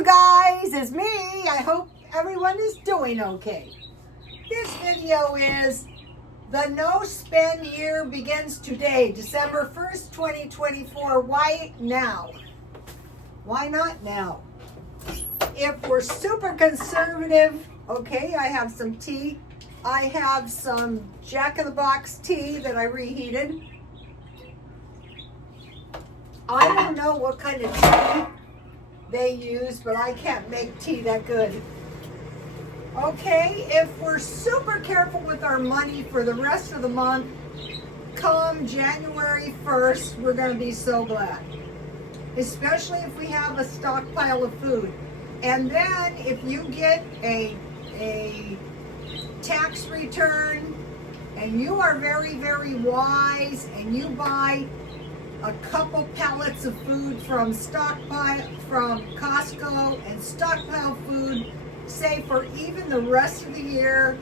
you guys, it's me. I hope everyone is doing okay. This video is the no spend year begins today, December 1st, 2024. Why now? Why not now? If we're super conservative, okay, I have some tea. I have some Jack-in-the-Box tea that I reheated. I don't know what kind of tea they use, but I can't make tea that good. Okay, if we're super careful with our money for the rest of the month, come January 1st, we're going to be so glad. Especially if we have a stockpile of food. And then if you get a tax return and you are very, very wise and you buy a couple pallets of food from Costco and stockpile food, say for even the rest of the year,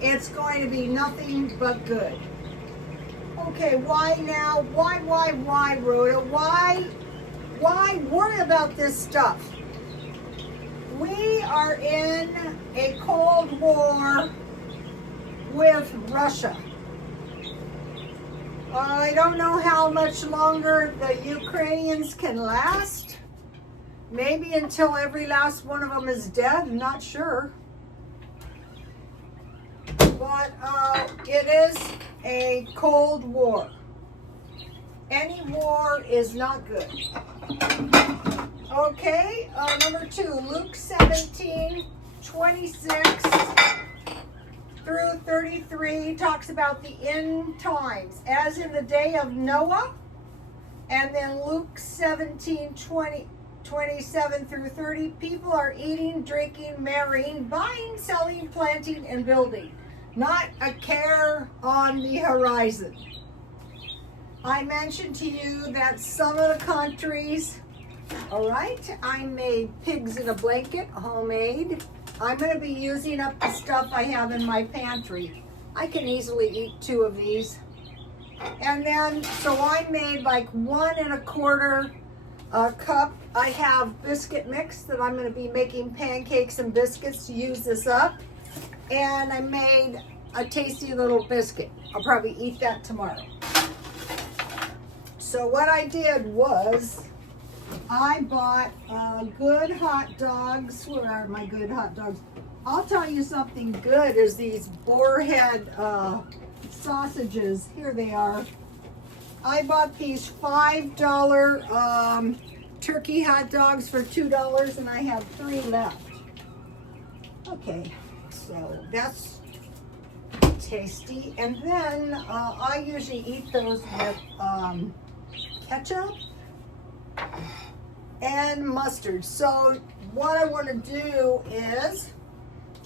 it's going to be nothing but good. Okay, why now? Why, Rhoda? Why worry about this stuff? We are in a Cold War with Russia. I don't know how much longer the Ukrainians can last. Maybe until every last one of them is dead, I'm not sure. But it is a Cold War. Any war is not good. Okay, number 2, Luke 17:26 through 33 talks about the end times, as in the day of Noah. And then Luke 17:27 through 30, people are eating, drinking, marrying, buying, selling, planting, and building. Not a care on the horizon. I mentioned to you that some of the countries, all right, I made pigs in a blanket, homemade. I'm going to be using up the stuff I have in my pantry. I can easily eat 2 of these. And then, so I made like 1 1/4 cup. I have biscuit mix that I'm going to be making pancakes and biscuits to use this up. And I made a tasty little biscuit. I'll probably eat that tomorrow. So what I did was, I bought good hot dogs. Where are my good hot dogs? I'll tell you something good is these boarhead sausages. Here they are. I bought these $5 turkey hot dogs for $2 and I have 3 left. Okay, so that's tasty. And then I usually eat those with ketchup and mustard. So what I want to do is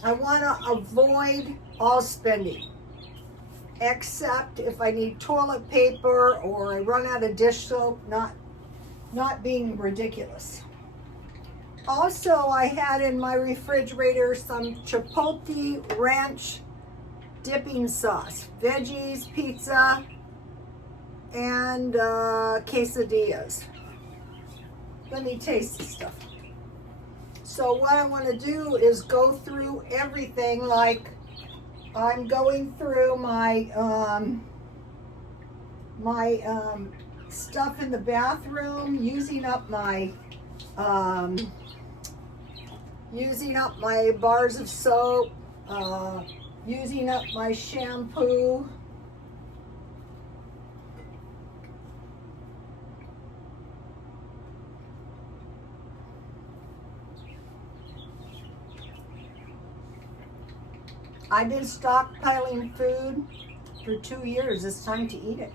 I want to avoid all spending, except if I need toilet paper or I run out of dish soap, not being ridiculous. Also, I had in my refrigerator some Chipotle ranch dipping sauce, veggies, pizza, and quesadillas. Let me taste the stuff. So what I want to do is go through everything, like I'm going through my stuff in the bathroom, using up my bars of soap, using up my shampoo. I've been stockpiling food for 2 years. It's time to eat it.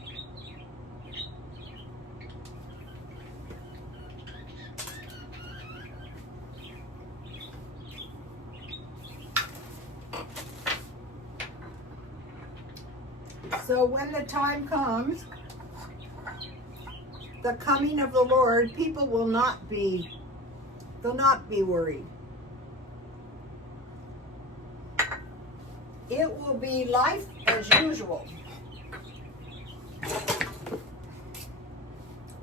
So when the time comes, the coming of the Lord, people will not be worried. It will be life as usual.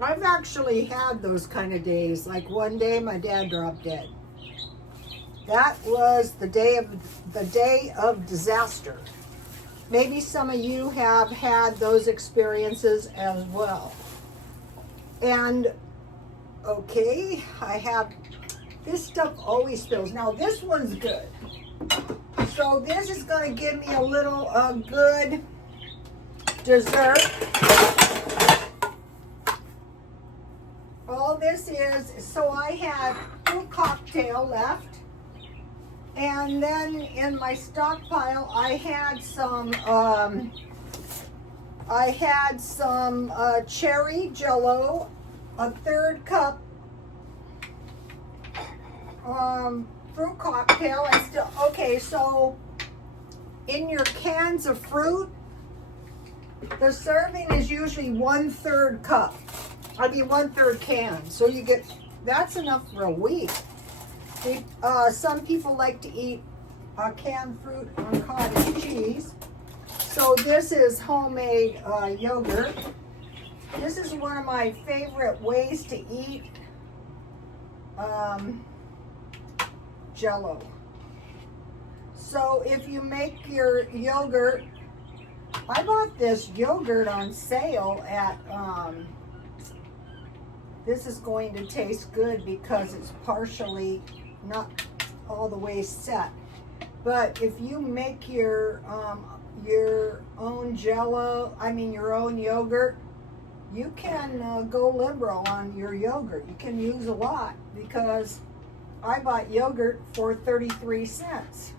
I've actually had those kind of days. Like one day my dad dropped dead. That was the day of disaster. Maybe some of you have had those experiences as well. And okay, I have, this stuff always spills. Now this one's good. So this is going to give me a little good dessert. All this is, so I had a cocktail left. And then in my stockpile, I had some cherry Jello, a third cup fruit cocktail. I still, okay, so in your cans of fruit, the serving is usually 1/3 cup. I mean 1/3 can. So you get, that's enough for a week. Some people like to eat canned fruit on cottage cheese. So this is homemade yogurt. This is one of my favorite ways to eat Jello. So if you make your yogurt, I bought this yogurt on sale at, this is going to taste good because it's partially, not all the way set. But if you make your own Jello, I mean your own yogurt, you can go liberal on your yogurt. You can use a lot because I bought yogurt for 33 cents.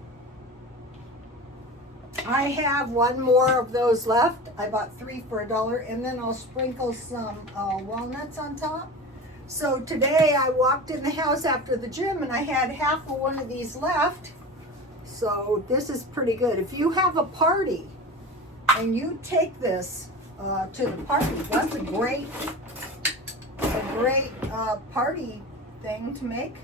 I have one more of those left. I bought 3 for $1, and then I'll sprinkle some walnuts on top. So today I walked in the house after the gym and I had half of one of these left. So this is pretty good. If you have a party and you take this to the party, that's a great party thing to make.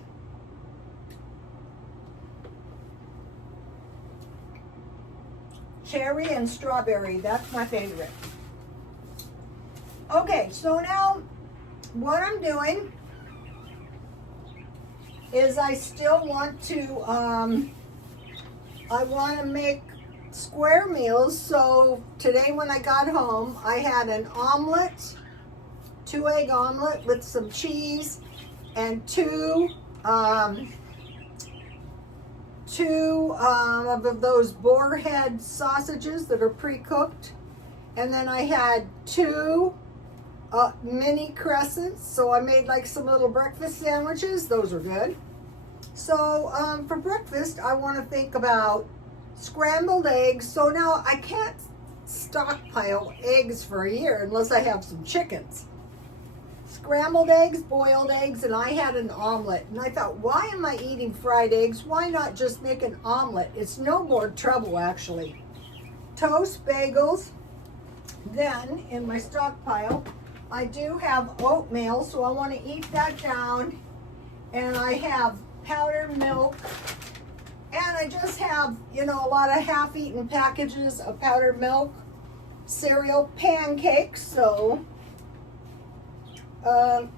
Cherry and strawberry, that's my favorite. Okay, so now what I'm doing is I still want to, I want to make square meals. So today when I got home, I had an omelet, 2-egg omelet with some cheese and two of those boar head sausages that are pre-cooked. And then I had 2 mini crescents, so I made like some little breakfast sandwiches. Those are good. So for breakfast, I want to think about scrambled eggs. So now I can't stockpile eggs for a year unless I have some chickens. Scrambled eggs, boiled eggs, and I had an omelet. And I thought, why am I eating fried eggs? Why not just make an omelet? It's no more trouble, actually. Toast, bagels. Then in my stockpile, I do have oatmeal, so I want to eat that down. And I have powdered milk. And I just have, you know, a lot of half-eaten packages of powdered milk, cereal, pancakes, so.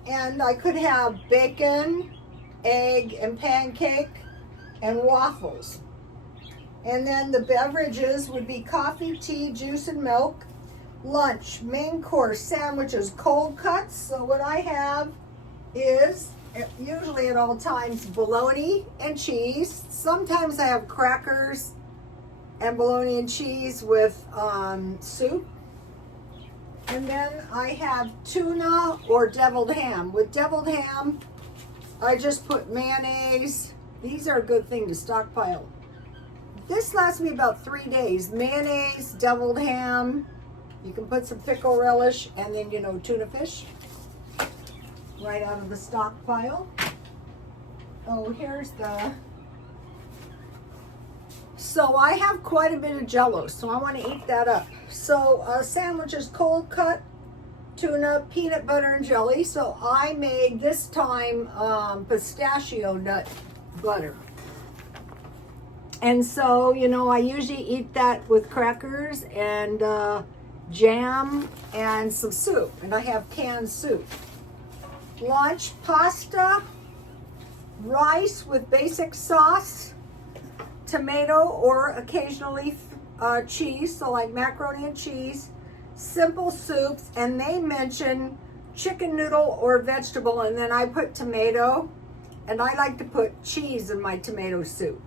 And I could have bacon, egg, and pancake, and waffles. And then the beverages would be coffee, tea, juice, and milk. Lunch, main course, sandwiches, cold cuts. So what I have is, usually at all times, bologna and cheese. Sometimes I have crackers and bologna and cheese with soup. And then I have tuna or deviled ham. With deviled ham, I just put mayonnaise. These are a good thing to stockpile. This lasts me about 3 days. Mayonnaise, deviled ham. You can put some pickle relish and then, you know, tuna fish right out of the stockpile. Oh, here's the... So I have quite a bit of Jello, so I want to eat that up. So sandwiches, cold cut, tuna, peanut butter, and jelly. So I made this time pistachio nut butter. And so, you know, I usually eat that with crackers and jam and some soup. And I have canned soup. Lunch, pasta, rice with basic sauce, tomato, or occasionally cheese, so like macaroni and cheese, simple soups, and they mention chicken noodle or vegetable, and then I put tomato, and I like to put cheese in my tomato soup.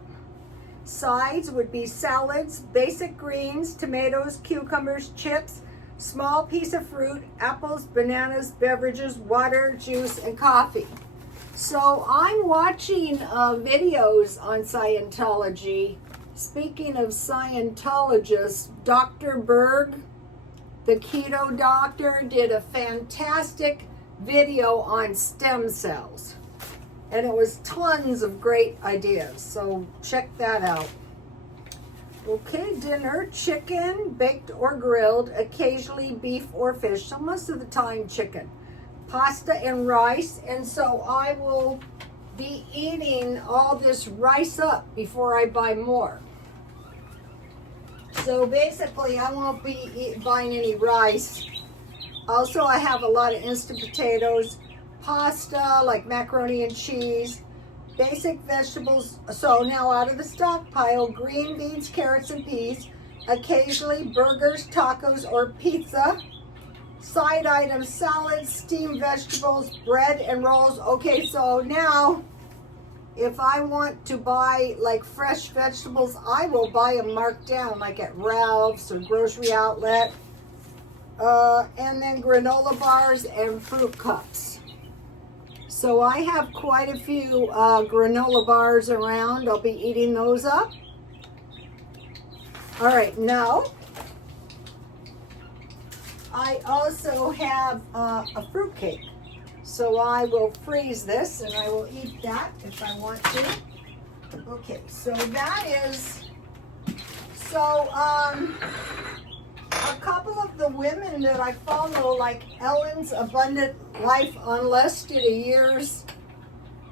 Sides would be salads, basic greens, tomatoes, cucumbers, chips, small piece of fruit, apples, bananas, beverages, water, juice, and coffee. So I'm watching videos on Scientology. Speaking of Scientologists, Dr. Berg, the keto doctor, did a fantastic video on stem cells. And it was tons of great ideas, so check that out. Okay, dinner, chicken, baked or grilled, occasionally beef or fish, so most of the time chicken. Pasta and rice, and so I will be eating all this rice up before I buy more. So basically, I won't be buying any rice. Also, I have a lot of instant potatoes, pasta, like macaroni and cheese, basic vegetables. So now out of the stockpile, green beans, carrots, and peas, occasionally burgers, tacos, or pizza. Side items, salads, steamed vegetables, bread, and rolls. Okay, so now if I want to buy like fresh vegetables, I will buy them marked down like at Ralph's or Grocery Outlet. And then granola bars and fruit cups. So I have quite a few granola bars around. I'll be eating those up. All right, now I also have a fruit cake. So I will freeze this and I will eat that if I want to. Okay, so that is, a couple of the women that I follow, like Ellen's Abundant Life Unless, did a year's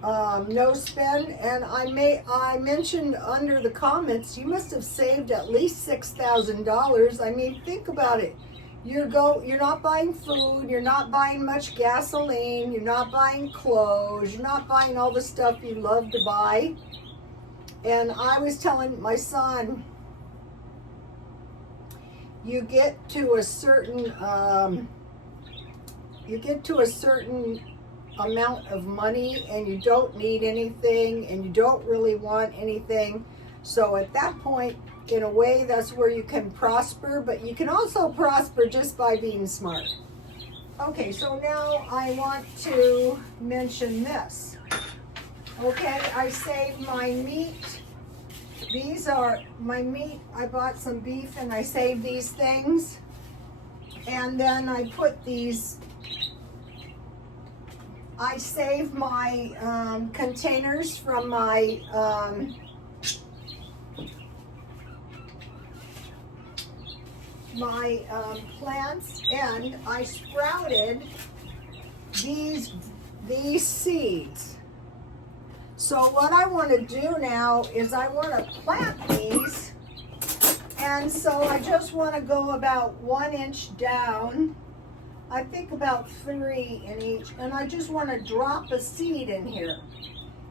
no spend, and I mentioned under the comments, you must have saved at least $6,000. I mean, think about it. You're not buying food, you're not buying much gasoline, you're not buying clothes, you're not buying all the stuff you love to buy. And I was telling my son, you get to a certain amount of money and you don't need anything and you don't really want anything. So at that point, in a way, that's where you can prosper, but you can also prosper just by being smart. Okay, so now I want to mention this. Okay, I saved my meat. These are my meat. I bought some beef and I saved these things. And then I put these, I saved my containers from my plants, and I sprouted these seeds. So what I want to do now is I want to plant these, and so I just want to go about 1 inch down, I think about 3 in each, and I just want to drop a seed in here.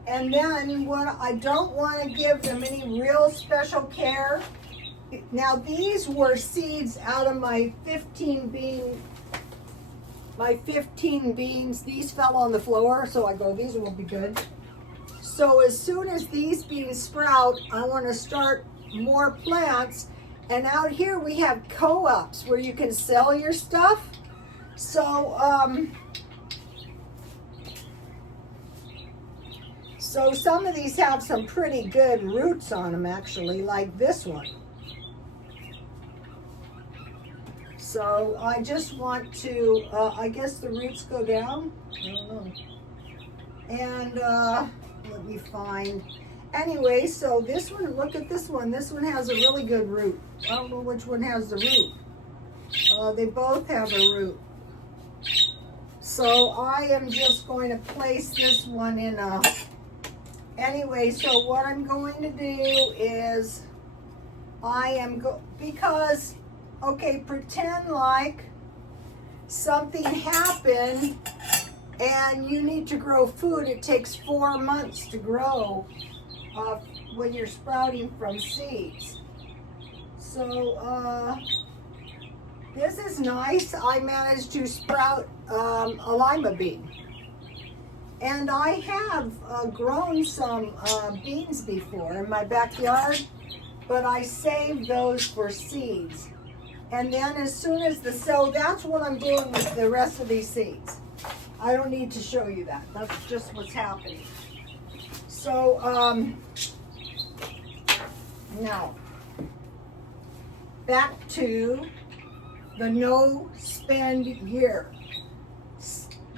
And then what I don't want to give them any real special care. Now these were seeds out of my 15 beans. These fell on the floor, so I go, these will be good. So as soon as these beans sprout, I want to start more plants. And out here we have co-ops where you can sell your stuff. So so some of these have some pretty good roots on them, actually, like this one. So I just want to, I guess the roots go down, I don't know. And let me find, anyway, so this one, look at this one has a really good root. I don't know which one has the root. They both have a root. So I am just going to place this one in a, anyway, so what I'm going to do is, because, okay, pretend like something happened And you need to grow food. It takes 4 months to grow when you're sprouting from seeds. So this is nice. I managed to sprout a lima bean. And I have grown some beans before in my backyard, but I saved those for seeds. And then as soon as so that's what I'm doing with the rest of these seeds. I don't need to show you that. That's just what's happening. So, now, back to the no spend year.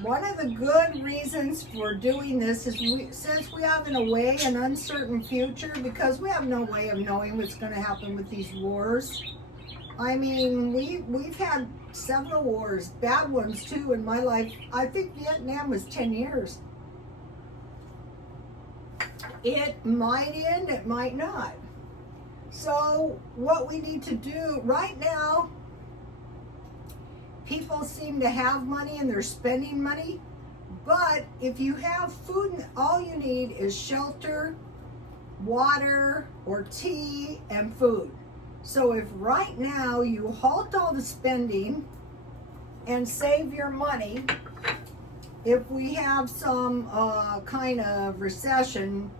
One of the good reasons for doing this is since we have in a way an uncertain future, because we have no way of knowing what's going to happen with these wars. I mean, we've had several wars, bad ones too in my life. I think Vietnam was 10 years. It might end, it might not. So what we need to do right now, people seem to have money and they're spending money, but if you have food, all you need is shelter, water, or tea, and food. So if right now you halt all the spending and save your money, if we have some kind of recession,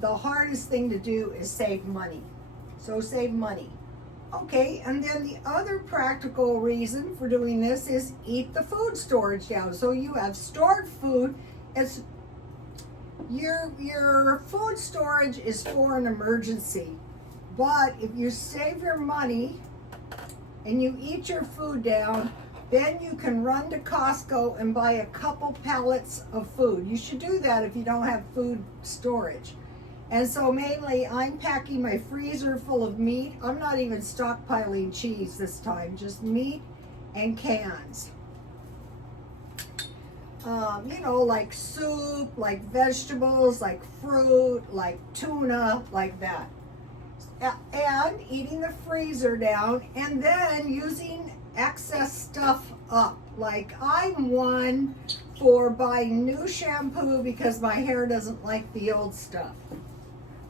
the hardest thing to do is save money. So save money. Okay, and then the other practical reason for doing this is eat the food storage down. So you have stored food. It's your food storage is for an emergency. But if you save your money and you eat your food down, then you can run to Costco and buy a couple pallets of food. You should do that if you don't have food storage. And so mainly I'm packing my freezer full of meat. I'm not even stockpiling cheese this time, just meat and cans. You know, like soup, like vegetables, like fruit, like tuna, like that. And eating the freezer down and then using excess stuff up. Like I'm one for buying new shampoo because my hair doesn't like the old stuff.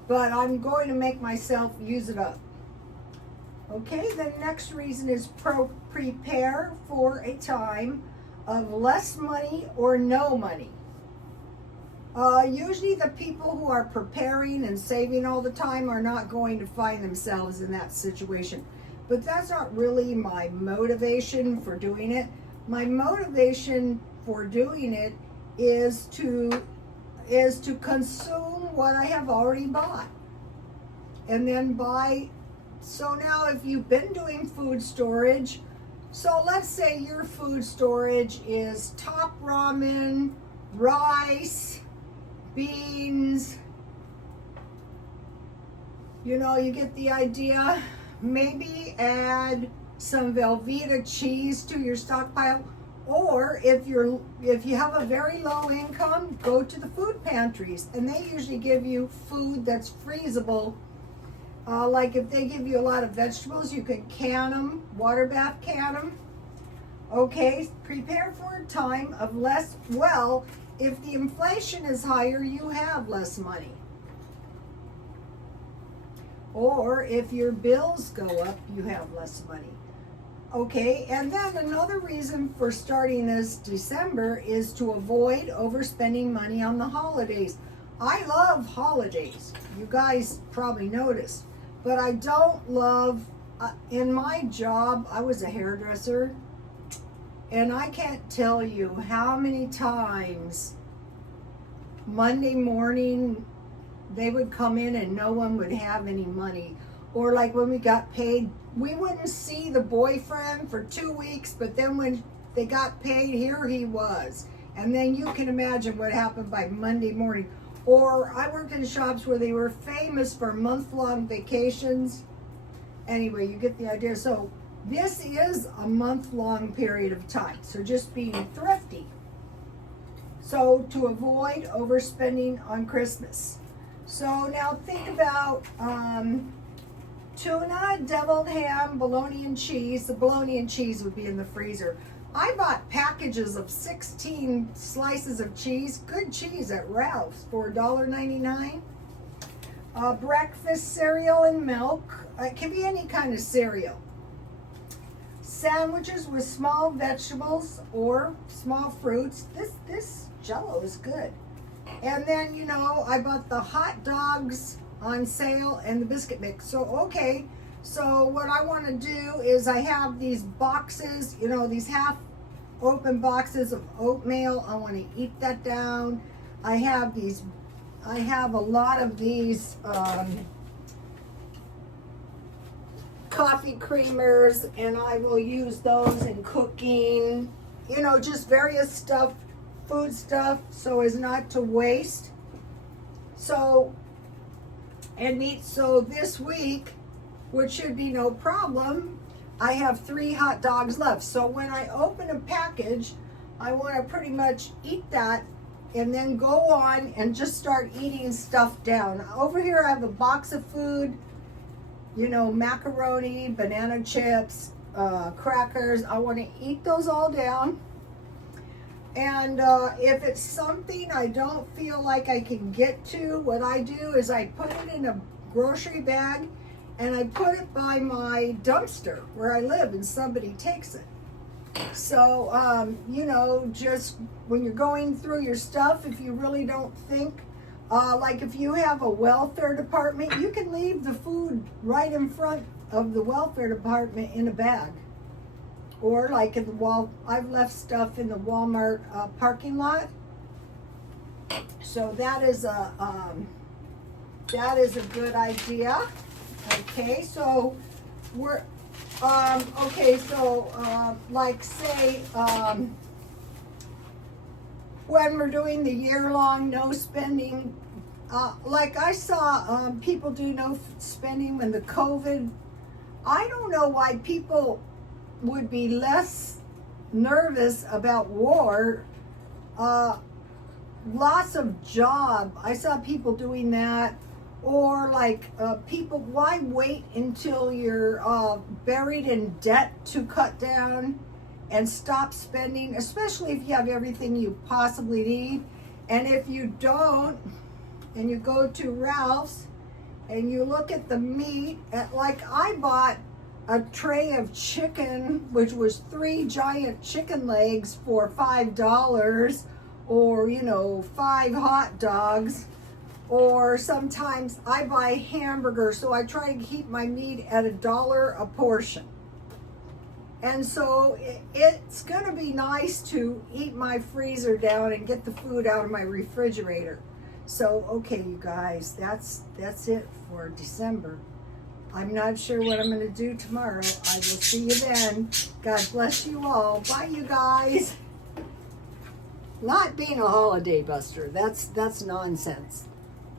But I'm going to make myself use it up. Okay, the next reason is prepare for a time of less money or no money. Usually the people who are preparing and saving all the time are not going to find themselves in that situation. But that's not really my motivation for doing it. My motivation for doing it is to consume what I have already bought. And then buy. So now if you've been doing food storage, so let's say your food storage is top ramen, rice, beans, you know, you get the idea. Maybe add some Velveeta cheese to your stockpile, or if you have a very low income, go to the food pantries, and they usually give you food that's freezable. Like if they give you a lot of vegetables, you can can them, water bath can them. Okay, prepare for a time of less. Well, if the inflation is higher, you have less money. Or if your bills go up, you have less money. Okay, and then another reason for starting this December is to avoid overspending money on the holidays. I love holidays. You guys probably noticed. But I don't love, in my job, I was a hairdresser. And I can't tell you how many times Monday morning they would come in and no one would have any money. Or like when we got paid, we wouldn't see the boyfriend for 2 weeks, but then when they got paid, here he was. And then you can imagine what happened by Monday morning. Or I worked in shops where they were famous for month-long vacations. Anyway, you get the idea. So this is a month-long period of time. So just being thrifty. So to avoid overspending on Christmas. So now think about tuna, deviled ham, bologna and cheese. The bologna and cheese would be in the freezer. I bought packages of 16 slices of cheese, good cheese at Ralph's for $1.99. Breakfast cereal and milk. It can be any kind of cereal. Sandwiches with small vegetables or small fruits. This Jell-O is good. And then, you know, I bought the hot dogs on sale and the biscuit mix. So, okay. So what I want to do is I have these boxes, you know, these half open boxes of oatmeal. I want to eat that down. I have a lot of these coffee creamers, and I will use those in cooking, you know, just various stuff, food stuff, so as not to waste. So, and meat, so this week, which should be no problem, I have 3 hot dogs left. So when I open a package, I want to pretty much eat that and then go on and just start eating stuff down. Over here I have a box of food, you know, macaroni, banana chips, crackers. I want to eat those all down. And if it's something I don't feel like I can get to, what I do is I put it in a grocery bag and I put it by my dumpster where I live, and somebody takes it. So, you know, just when you're going through your stuff, if you really don't think, like if you have a welfare department, you can leave the food right in front of the welfare department in a bag. Or like in the I've left stuff in the Walmart parking lot. So that is a good idea. Okay, so we're like say when we're doing the year-long no spending, like I saw people do no spending when the COVID. I don't know why people would be less nervous about war. Lots of job. I saw people doing that. Or like people, why wait until you're buried in debt to cut down and stop spending, especially if you have everything you possibly need. And if you don't, and you go to Ralph's and you look at the meat, like I bought a tray of chicken, which was 3 giant chicken legs for $5, or, you know, 5 hot dogs. Or sometimes I buy hamburgers, so I try to keep my meat at $1 a portion. And so it's going to be nice to eat my freezer down and get the food out of my refrigerator. So, okay, you guys, that's it for December. I'm not sure what I'm going to do tomorrow. I will see you then. God bless you all. Bye, you guys. Not being a holiday buster. That's nonsense.